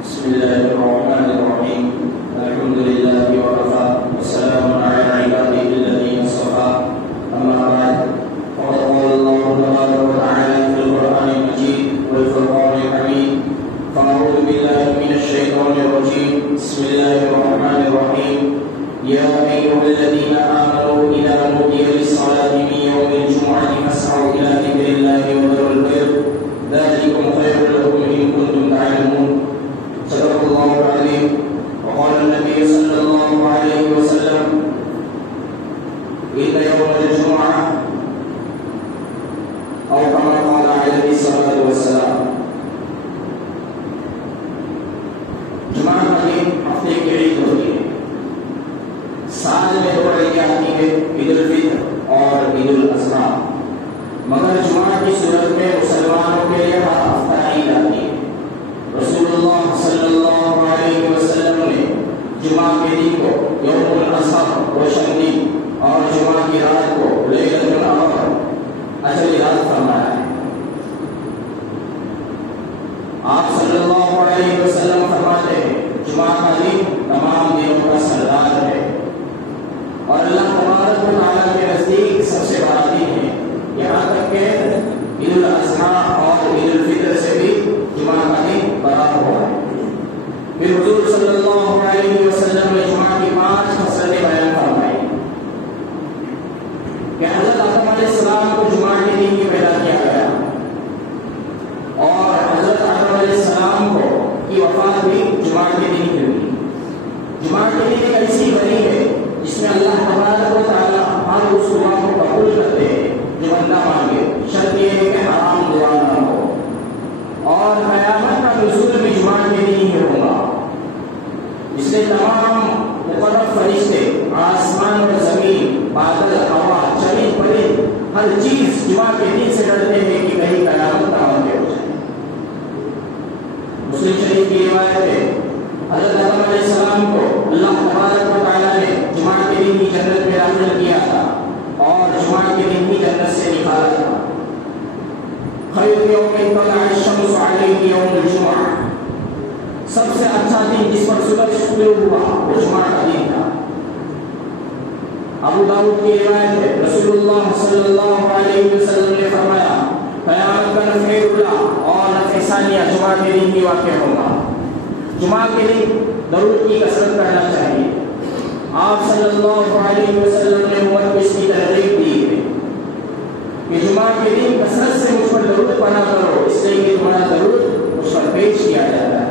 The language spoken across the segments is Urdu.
بسم الله الرحمن الرحيم. الحمد لله وكفى والسلام على عباده الذين اصطفى. أما بعد فقد قال الله تبارك وتعالى في القرآن المجيد والفرقان الحميد. فأعوذ بالله من الشيطان الرجيم. بسم الله الرحمن الرحيم. يا أيها الذين آمنوا إذا نودي للصلاة من يوم الجمعة فاسعوا إلى ذكر الله وذروا البيع ذلكم خير لكم إن كنتم تعلمون. صدق الله العظيم. وقال النبي صلى الله عليه وسلم إن يوم الجمعة أو كما قال عليه الصلاة والسلام. جمعہ کا دن ہفتے کی عید ہوتی ہے. سال میں دو عیدیں آتی ہے، عید الفطر اور عید الاضحیٰ. مگر جمعہ کی صورت میں مسلمانوں کے لیے ہر ہفتہ عید آتی ہے. رسول اللہ صلی اللہ علیہ وسلم نے جمعہ کے دن کو یوم الاضحیٰ روشن دن اور جمعہ کی رات کو لیلۃ القدر اجلی رات فرمایا ہے. آپ صلی اللہ علیہ وسلم فرماتے ہیں جمعہ کا دن تمام دنوں کا سردار ہے اور اللہ تبارک و تعالیٰ کے نزدیک سب سے بڑا دن ہے. یہاں تک کہ عید الاضحیٰ اور عید الفطر سے بھی جمعہ کا دن بڑا ہوا ہے. پھر حضور صلی اللہ علیہ وسلم نے جمعہ کی 5 خصلتیں بیان فرمائی کہ حضرت آدم علیہ السلام کو جمعہ کے دن ہی پیدا کیا گیا اور حضرت آدم علیہ السلام کو کی وفات بھی جمعہ کے دن ہی ہوئی. جمعہ کے دن ایک ایسی گھڑی ہے جس میں اللہ تبارک و تعالیٰ ہر اس دعا کو قبول کرتے ہیں جو بندہ مانگے. شرط یہ ہے کہ حرام دعا نہ ہو. اور قیامت کا نزول بھی جمعہ کے دن ہی ہوگا. اس لیے تمام مقرب فرشتے، آسمان اور زمین، بادل، ہوا، چرند پرند، ہر چیز جمعہ کے دن سے ڈرتے ہیں کہ کہیں قیامت نہ واقع ہو جائے. مسلم شریف کی روایت ہے حضرت آدم علیہ السلام کو اللہ تبارک و تعالیٰ نے جمعہ کے دن ہی جنت میں داخل کیا تھا اور جمعہ کے دن ہی جنت سے نکالا تھا. خیر یوم طلع الشمس علیہ یوم الجمعہ. سب سے اچھا دن جس پر سورج طلوع ہوا وہ جمعہ کا دن تھا. ابو داؤد کی روایت ہے رسول اللہ صلی اللہ علیہ وسلم نے فرمایا قیامت کا نفع اولیٰ اور نفع ثانیہ جمعہ کے دن ہی واقع ہوگا. جمعہ کے دن درود کی کثرت کرنا چاہیے. آپ صلی اللہ علیہ وسلم نے امت کو اس کی ترغیب دی ہے کہ جمعہ کے دن کثرت سے مجھ پر درود پڑھا کرو، اس لیے کہ تمہارا درود مجھ پر پیش کیا جاتا ہے.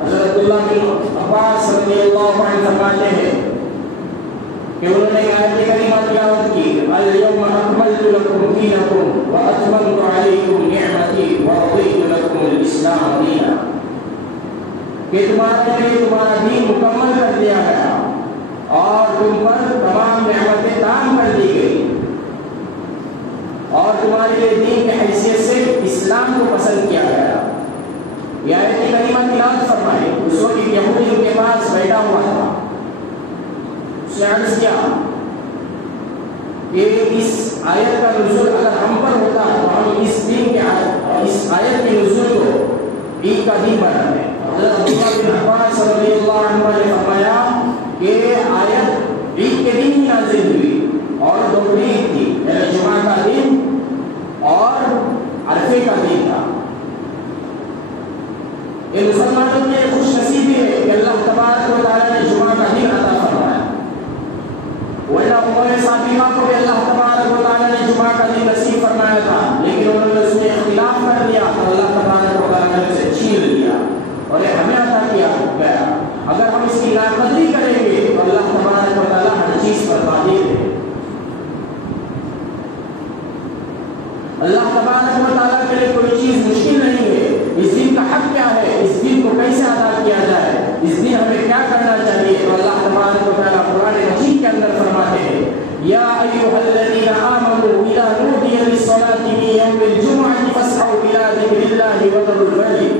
حضرت عبداللہ بن عباس رضی اللہ عنہ فرماتے ہیں کہ انہوں نے آیت کریمہ تلاوت کی الیوم اکملت لکم دینکم واتممت علیکم نعمتی ورضیت لکم الاسلام دینا. کہ تمہارے لیے تمہارا دین مکمل کر دیا گیا اور تم پر تمام نعمتیں تام کر دی گئی اور تمہارے لیے دین کی حیثیت سے اسلام کو پسند کیا گیا. یہ آیت کریمہ تلاوت فرمائی. اس وقت یہودی ان کے پاس بیٹھا ہوا تھا. اس نے عرض کیا کہ اس آیت کا نزول اگر ہم پر ہوتا تو ہم اس دین کے اس آیت کے نزول کو عید کا دن بناتے. حضرت عبداللہ بن عباس رضی اللہ عنہ نے فرمایا کہ آیت عید کے دن ہی نازل ہوئی اور دوپہر عید تھی، یعنی جمعہ کا دن اور عرفے کا دن تھا. یہ مسلمانوں کی خوش نصیبی ہے کہ اللہ تبارک و تعالیٰ نے جمعہ کا دن عطا فرمایا. ورنہ عمر صادقہ کو بھی اللہ تبارک و تعالیٰ نے جمعہ کا دن نصیب فرمایا تھا لیکن انہوں نے اس میں اختلاف کر دیا تو اللہ تبارک و تعالیٰ نے اسے چھین لیا اور یہ ہمیں عطا کیا گیا. اگر ہم اس کی ناقدری کریں گے تو اللہ تبارک و تعالیٰ ہر چیز پر قادر ہے. اللہ تبارک و تعالیٰ کے لیے کوئی چیز مشکل نہیں ہے. اس دن کا حق کیا ہے، اس دن کو کیسے ادا کیا جائے، اس دن ہمیں کیا کرنا چاہیے، تو اللہ تبارک و تعالیٰ قرآن مجید کے اندر فرماتے ہیں یا ایھا الذین آمنوا اذا نودی للصلاۃ من یوم الجمعۃ فاسعوا الی ذکر اللہ وذروا البیع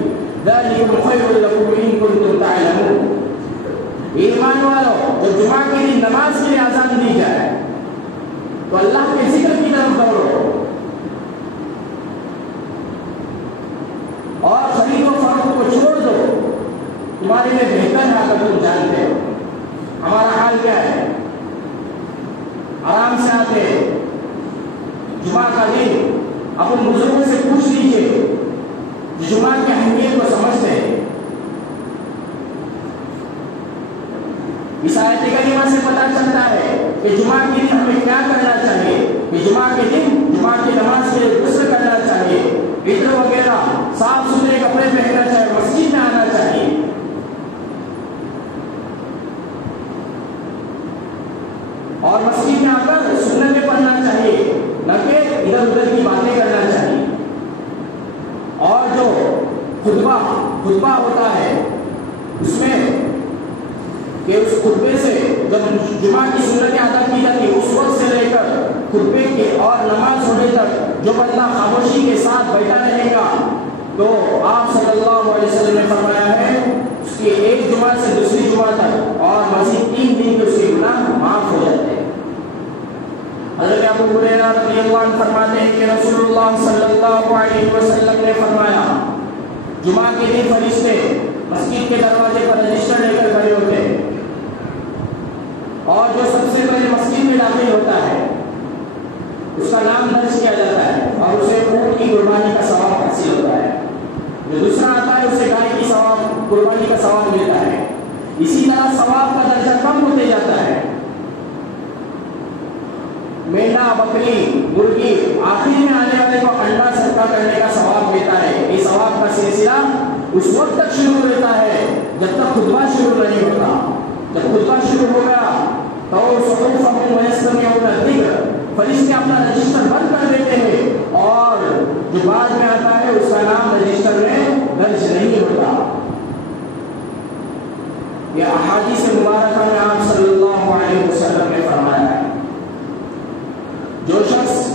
ذلکم خیر لکم ان کنتم تعلمون. ایمان والو جب جمعہ کے دن نماز کے لیے اذان دی جائے تو اللہ کے ذکر کی طرف دوڑو اور خرید و فروخت کو تمہارے لیے بہتر ہے اگر تم جانتے ہو. ہمارا حال کیا ہے؟ آرام سے آتے ہیں جمعہ کا دن. اپنے بزرگوں سے پوچھ لیجئے جو جمعہ کی اہمیت کو سمجھتے ہیں. اس آیت کریمہ سے پتہ چلتا ہے کہ جمعہ کے دن ہمیں کیا کرنا چاہیے. کہ جمعہ کے دن جمعہ کی نماز کے لیے غسل کرنا چاہیے, عطر وغیرہ صاف ستھرے کپڑے پہننا چاہیے, مسجد میں آنا چاہیے. اور مسجد میں آ کر سنتیں پڑھنا چاہیے, نہ کہ ادھر ادھر کی باتیں کرنا چاہیے. اور جو خطبہ ہوتا ہے اس میں کہ اس خطبے سے جب جمعہ کی سنتیں ادا کی جاتی ہے اس وقت سے لے کر خطبے کے اور نماز ہونے تک جو بندہ خاموشی کے ساتھ بیٹھا رہے گا تو آپ صلی اللہ علیہ وسلم نے فرمایا ہے اس کی ایک جمعہ سے دوسری جمعہ تک اور مزید 3 دن کے اس کے گناہ معاف ہو جاتے ہیں. حضرت ابو ہریرہ رضی اللہ عنہ فرماتے ہیں کہ رسول اللہ صلی اللہ علیہ وسلم نے فرمایا جمعہ کے دن فرشتے مسجد کے دروازے پر رجسٹر لے کر کھڑے ہوتے ہیں اور جو سب سے پہلے مسجد میں داخل ہوتا ہے اس کا نام درج کیا جاتا ہے اور اسے اونٹ کی قربانی کا ثواب حاصل ہوتا ہے. جو دوسرا آتا ہے اسے گائے کی قربانی کا ثواب ملتا ہے. اسی طرح ثواب کا درجہ کم ہوتے جاتا ہے. مینڈا, بکری, مرغی آخر میں آنے والے کو انڈا صدقہ کرنے کا ثواب ملتا ہے. یہ ثواب کا سلسلہ اس وقت تک شروع ہوتا ہے جب تک خطبہ شروع نہیں ہوتا. جب خطبہ شروع ہو گیا تو صحفهم ويستمعون الذکر, فرشتے اپنا رجسٹر بند کر دیتے ہیں اور جو بعد میں آتا ہے اس کا نام رجسٹر میں درج نہیں ہوتا. یہ احادیث مبارکہ میں آپ صلی اللہ علیہ وسلم نے فرمایا ہے جو شخص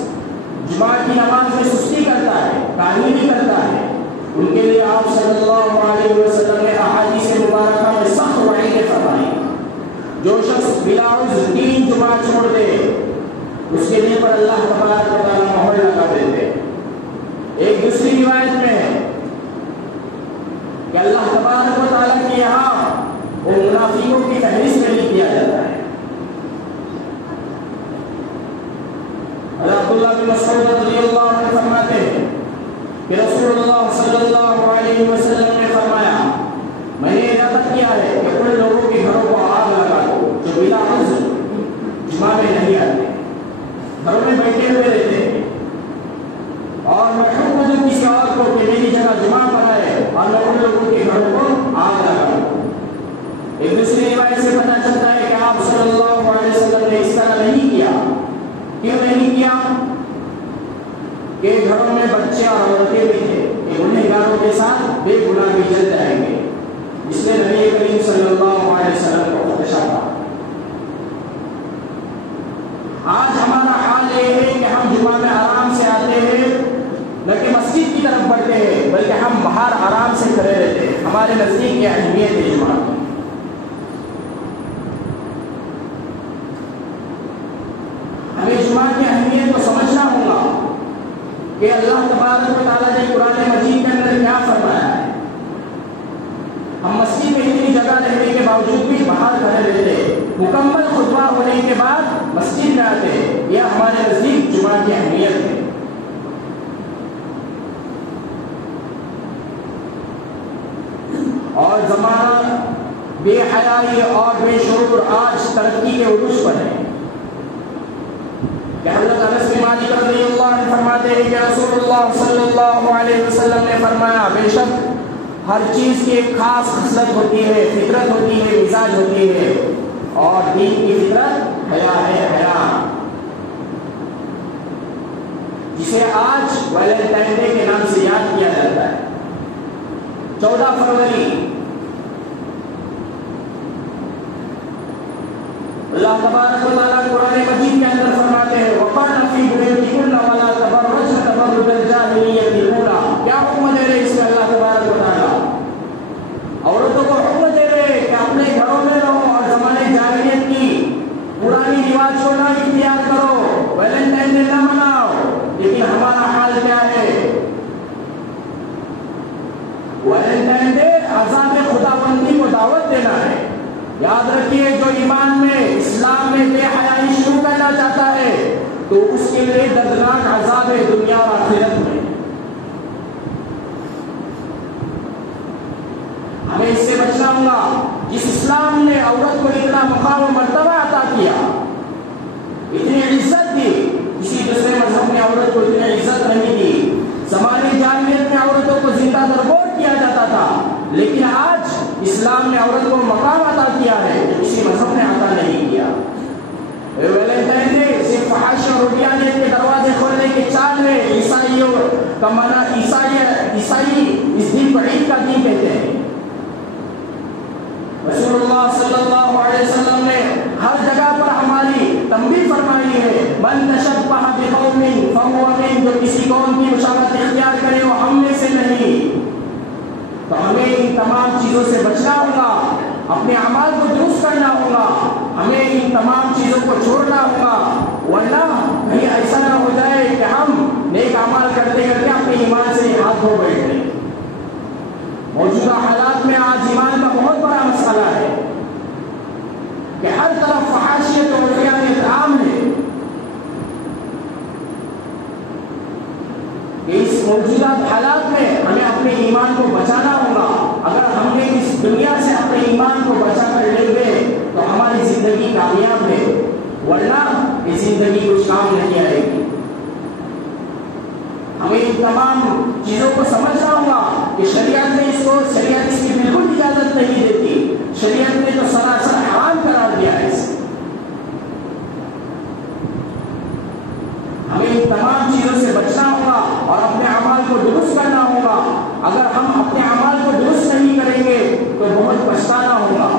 جمعہ کی نماز میں سستی کرتا ہے, کاہلی کرتا ہے, ان کے لیے آپ صلی اللہ علیہ وسلم نے احادیث مبارکہ میں سخت وعیدیں فرمائی. جو شخص بلا عذر 3 جمعہ چھوڑ دے اس کے لیے پر اللہ تبارک و تعالیٰ مہر لگا دیتے. ایک دوسری روایت میں ہے کہ اللہ تبارک و تعالیٰ کے یہاں وہ منافقوں کی فہرست میں لکھ دیا جاتا ہے. عبداللہ بن مسعود رضی اللہ عنہ فرماتے ہیں کہ رسول اللہ صلی اللہ علیہ وسلم نے فرمایا میں نے ارادہ کیا ہے کہ ان لوگوں کے گھروں کو آگ لگا دو جو بلا عذر جمعہ میں نہیں آتے, گھروں میں بیٹھے ہوئے رہتے ہیں, اور میں حکم دوں کسی اور کو کہ میری جگہ جمعہ پڑھائے اور میں ان لوگوں کے گھروں کو آگ لگا دوں. ایک دوسری روایت سے پتہ چلتا ہے کہ آپ صلی اللہ علیہ وسلم نے اس طرح نہیں کیا. کیوں نہیں کیا؟ کہ گھروں میں بچے اور عورتیں بھی تھے کہ گنہگاروں کے ساتھ بے گناہ بھی جل جائیں گے, اس لیے نبی کریم صلی اللہ علیہ وسلم کو خدشہ تھا. آج ہمارا حال یہ ہے کہ ہم جمعہ میں آرام سے آتے ہیں, نہ کہ مسجد کی طرف بڑھتے ہیں بلکہ ہم باہر آرام سے کھڑے رہتے ہیں. ہمارے نزدیک یہ اہمیت ہے جمعہ کی. ہمیں جمعہ کی اہمیت کو سمجھنا ہوگا کہ اللہ تبارک و تعالیٰ نے قرآن مجید کے اندر کیا فرمایا ہے. ہم مسجد میں اتنی جگہ رہنے کے باوجود بھی باہر کھڑے رہتے ہیں, مکمل خطبہ ہونے کے بعد مسجد میں آتے ہیں. یہ ہمارے نزدیک جمعہ کی اہمیت ہے. اور زمانہ بے حیائی اور بے شعور آج ترقی کے عروج پر ہے. کہ حضرت انس بن مالک رضی اللہ عنہ فرماتے ہیں کہ رسول اللہ صلی اللہ علیہ وسلم نے فرمایا بے شک ہر چیز کی ایک خاص خصلت ہوتی ہے, فطرت ہوتی ہے, مزاج ہوتی ہے, اور دین کی فطرت حیا ہے. حیا جسے آج ویلنٹائن ڈے کے نام سے یاد کیا جاتا ہے. 14 فروری اللہ تبارک و تعالیٰ قرآن مجید کے اندر فرماتے ہیں وَقَرْنَ فِي بُيُوتِكُنَّ وَلَا تَبَرَّجْنَ تَبَرُّجَ الْجَاهِلِيَّةِ الْأُولَىٰ. کیا حکم دے رہے اس میں اللہ تبارک و تعالیٰ؟ عورتوں کو حکم دے رہے کہ اپنے گھروں میں رہو اور زمانے جاہلیت کی پرانی رواج کو نہ اختیار کرو, ویلنٹائن ڈے نہ مناؤ. لیکن ہمارا حال کیا ہے؟ ویلنٹائن ڈے عذاب خداوندی کو دعوت دینا ہے۔ یاد رکھیے جو ایمان میں اسلام میں بے حیائی شروع کرنا چاہتا ہے تو اس کے لیے دردناک عذاب ہے دنیا اور آخرت میں۔ ہمیں اس سے بچنا ہوگا۔ جس اسلام نے عورت کو اتنا مقام و مرتبہ عطا کیا، اتنی عزت دی، کسی دوسرے مذہب میں عورت کو اتنی عزت نہیں دی۔ زمانے جاہلیت میں عورتوں کو زندہ درگور کیا جاتا تھا، لیکن آج اسلام نے عورت کو مقام عطا کیا ہے جو کسی مذہب نے عطا نہیں کیا۔ ویلنٹائن ڈے صرف فحاشی اور روحانیت کے دروازے کھولنے کے چال میں عیسائیوں کا منع، عیسائی اس دن کو عید کا دن کہتے ہیں۔ رسول اللہ صلی اللہ علیہ وسلم نے ہر جگہ پر ہماری تنبیہ فرمائی ہے، من تشبہ بقوم فہو منہم، جو کسی قوم کی مشابہت اختیار کرے وہ ہم میں سے نہیں۔ تو ہمیں ان تمام چیزوں سے بچنا ہوگا، اپنے اعمال کو درست کرنا ہوگا، ہمیں ان تمام چیزوں کو چھوڑنا ہوگا، ورنہ کہیں ایسا نہ ہو جائے کہ ہم نیک اعمال کرتے کرتے اپنے ایمان سے ہاتھ دھو بیٹھیں۔ موجودہ حالات میں آج ایمان کا بہت بڑا مسئلہ ہے کہ ہر طرف فحاشیت اور عریانیت عام ہے۔ کہ اس موجودہ حالات میں ہمیں اپنے ایمان کو بچانا ہوگا۔ اگر ہم نے اس دنیا سے اپنے ایمان کو بچا کر لیں گے تو ہماری زندگی کامیاب ہے، ورنہ یہ زندگی کچھ کام نہیں آئے گی۔ ہمیں ان تمام چیزوں کو سمجھنا ہوگا کہ شریعت نے شریعت اس کی بالکل اجازت نہیں دیتی، شریعت نے تو سراسر حرام قرار دیا ہے اسے۔ ہمیں ان تمام چیزوں سے بچنا ہوگا اور اپنے اعمال کو درست کرنا ہوگا۔ اگر ہم اپنے اعمال کو درست نہیں کریں گے تو بہت پچھتانا ہوگا،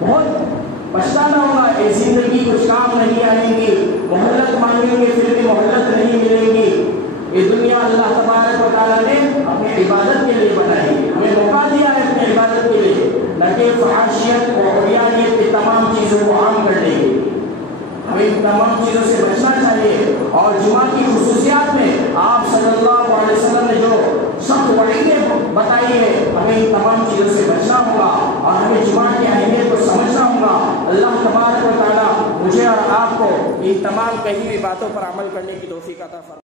بہت پچھتانا ہوگا۔ یہ زندگی کچھ کام نہیں آئے گی، مہلت مانگیں گے پھر بھی مہلت نہیں ملے گی۔ یہ دنیا اللہ تبارک و تعالیٰ نے اپنی عبادت کے لیے بنائی ہے، ہمیں موقع دیا ہے اپنی عبادت کے لیے، نہ کہ فحاشیت اور عریانیت کی تمام چیزوں کو عام کرنے کے لیے۔ ہمیں ان تمام چیزوں سے بچنا چاہیے، اور جمعہ کی خصوصیات میں آپ صلی اللہ علیہ وسلم نے جو سخت وعیدیں بتائی ہے، ہمیں ان تمام چیزوں سے بچنا ہوگا اور ہمیں جمعہ کی اہمیت کو سمجھنا ہوگا۔ اللہ تبارک و تعالیٰ مجھے اور آپ کو ان تمام کہی ہوئی باتوں پر عمل کرنے کی توفیق عطا فرمائے۔